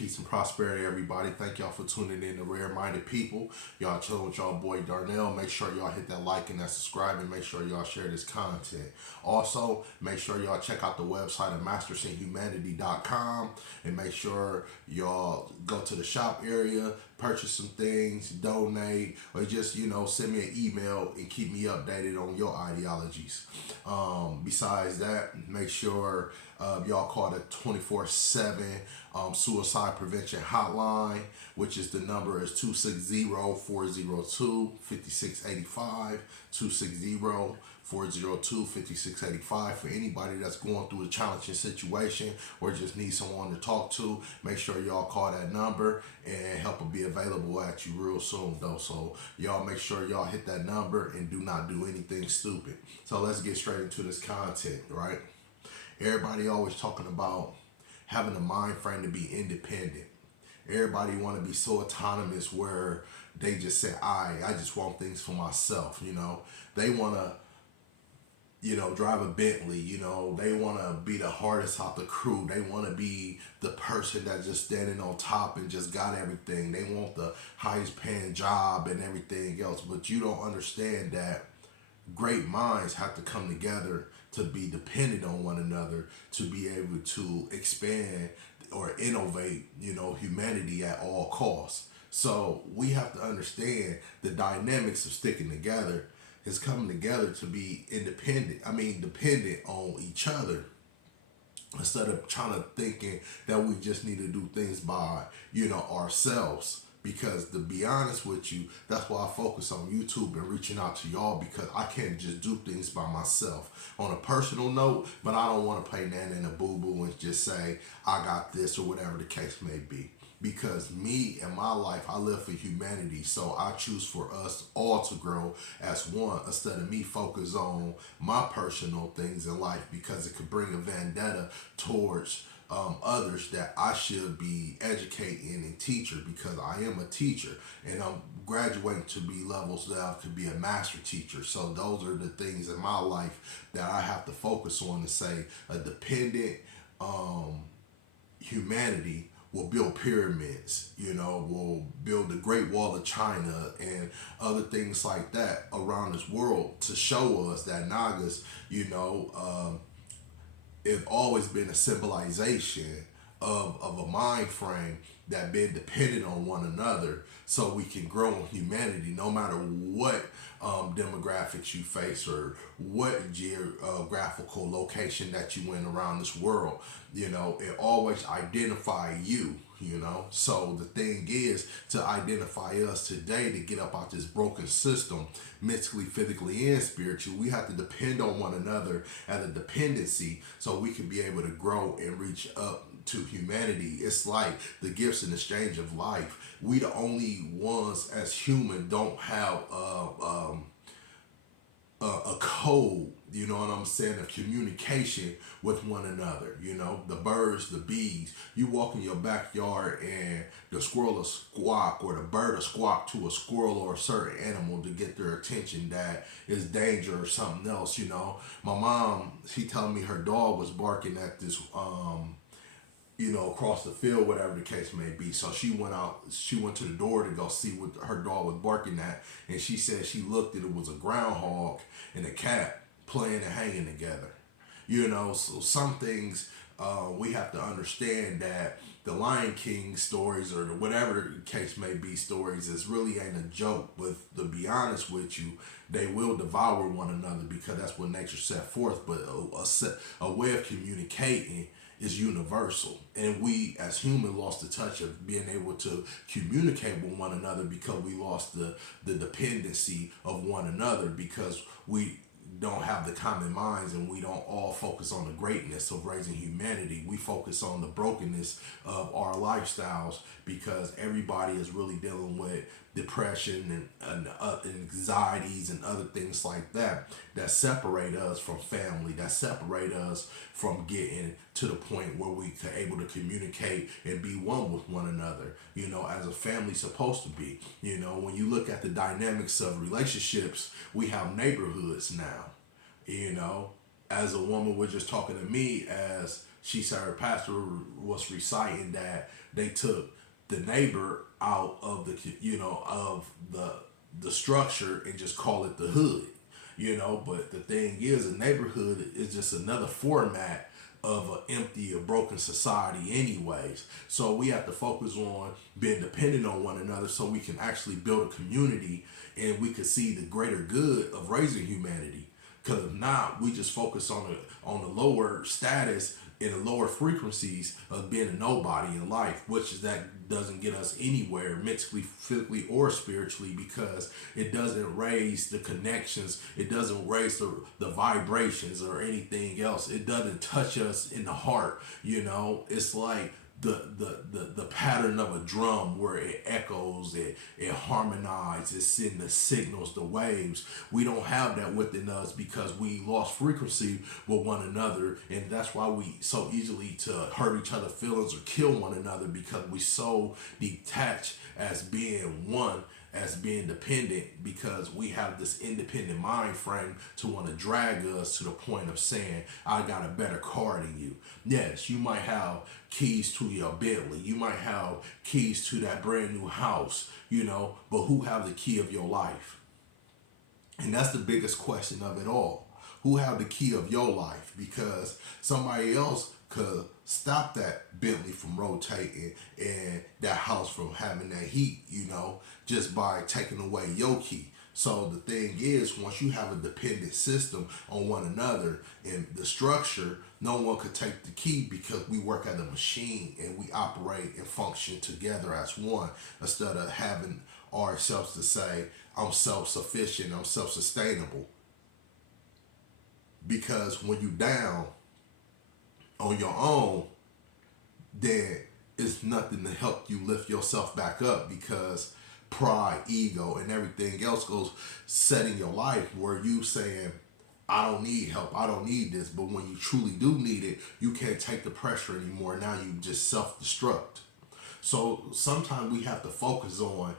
peace and prosperity, everybody. Thank y'all for tuning in to Rare Minded People. Y'all chilling with y'all boy Darnell. Make sure y'all hit that like and that subscribe, and make sure y'all share this content. Also, make sure y'all check out the website at mastersinhumanity.com, and make sure y'all go to the shop area, purchase some things, donate, or just, send me an email and keep me updated on your ideologies. Besides that, make sure y'all call the 24/7 suicide prevention hotline, which is the number is 260-402-5685, 260-402-5685. For anybody that's going through a challenging situation or just need someone to talk to, make sure y'all call that number, and help will be available at you real soon though. So y'all make sure y'all hit that number and do not do anything stupid. So let's get straight into this content, right? Everybody always talking about having a mind frame to be independent. Everybody want to be so autonomous where they just say, I just want things for myself, They want to, drive a Bentley, they want to be the hardest out the crew. They want to be the person that's just standing on top and just got everything. They want the highest paying job and everything else. But you don't understand that great minds have to come together to be dependent on one another, to be able to expand or innovate, humanity at all costs. So we have to understand the dynamics of sticking together is coming together to be dependent on each other, instead of trying to thinking that we just need to do things by, ourselves. Because to be honest with you, that's why I focus on YouTube and reaching out to y'all, because I can't just do things by myself on a personal note, but I don't want to play nana and a boo-boo and just say, I got this or whatever the case may be. Because me and my life, I live for humanity, so I choose for us all to grow as one, instead of me focus on my personal things in life, because it could bring a vendetta towards others that I should be educating and teacher, because I am a teacher and I'm graduating to be levels that I could be a master teacher. So those are the things in my life that I have to focus on, to say a dependent humanity will build pyramids, will build the Great Wall of China and other things like that around this world, to show us that Nagas, it's always been a symbolization of a mind frame that been dependent on one another, so we can grow in humanity no matter what demographics you face or what geographical location that you in around this world. It always identify you. So the thing is to identify us today, to get up out this broken system, mentally, physically, and spiritually. We have to depend on one another as a dependency, so we can be able to grow and reach up to humanity. It's like the gifts in exchange of life. We the only ones as human don't have a code, of communication with one another. The birds, the bees, you walk in your backyard and the squirrel will squawk, or the bird will squawk to a squirrel or a certain animal to get their attention that is danger or something else. My mom, she told me her dog was barking at this across the field, whatever the case may be. So she went to the door to go see what her dog was barking at. And she said she looked at it was a groundhog and a cat playing and hanging together. So some things we have to understand that the Lion King stories, or the whatever the case may be stories, is really ain't a joke. But to be honest with you, they will devour one another, because that's what nature set forth. But a way of communicating is universal, and we as humans lost the touch of being able to communicate with one another, because we lost the dependency of one another, because we don't have the common minds, and we don't all focus on the greatness of raising humanity. We focus on the brokenness of our lifestyles, because everybody is really dealing with depression and anxieties and other things like that separate us from family, that separate us from getting to the point where we are able to communicate and be one with one another, as a family supposed to be. When you look at the dynamics of relationships, we have neighborhoods now. As a woman was just talking to me, as she said her pastor was reciting that they took the neighbor out of the, of the structure and just call it the hood, but the thing is, a neighborhood is just another format of an empty or broken society anyways. So we have to focus on being dependent on one another so we can actually build a community and we can see the greater good of raising humanity. Because if not, we just focus on the lower status and the lower frequencies of being a nobody in life, which is that doesn't get us anywhere mentally, physically, or spiritually, because it doesn't raise the connections, it doesn't raise the vibrations or anything else. It doesn't touch us in the heart. It's like the pattern of a drum where it echoes, it harmonizes, it sends the signals, the waves. We don't have that within us because we lost frequency with one another, and that's why we so easily to hurt each other's feelings or kill one another, because we so detached as being one, as being dependent, because we have this independent mind frame to want to drag us to the point of saying, I got a better car than you. Yes, you might have keys to your Bentley, you might have keys to that brand new house, but who have the key of your life? And that's the biggest question of it all. Who have the key of your life? Because somebody else could stop that Bentley from rotating and that house from having that heat, just by taking away your key. So the thing is, once you have a dependent system on one another and the structure, no one could take the key, because we work as a machine and we operate and function together as one, instead of having ourselves to say, I'm self-sufficient, I'm self-sustainable. Because when you down on your own, then it's nothing to help you lift yourself back up, because pride, ego, and everything else goes setting your life where you saying, I don't need help, I don't need this. But when you truly do need it, you can't take the pressure anymore. Now you just self-destruct. So sometimes we have to focus on